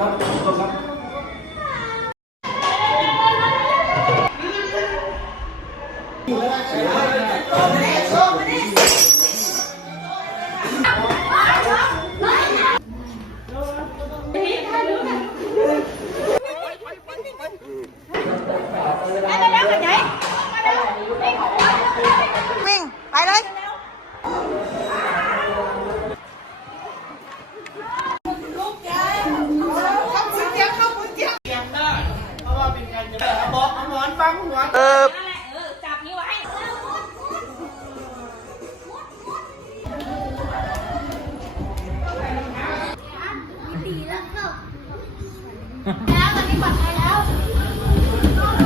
ครับต้องครับไปไป อนบังหัวเออจับนี้ไว้แล้วตอนนี้หมดภัยแล้ว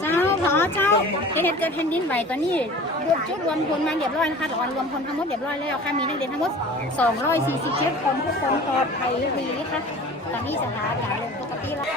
เจ้าขอเจ้าเหตุเกิดแผ่นดินไหวตอนนี้รวมจุดรวมพลมาเรียบร้อยนะคะรวมพลทั้งหมดเรียบร้อยแล้วค่ะมีนักเรียนทั้งหมด247คนทุกคนปลอดภัยดีค่ะตอนนี้สถานการณ์ลงปกติแล้ว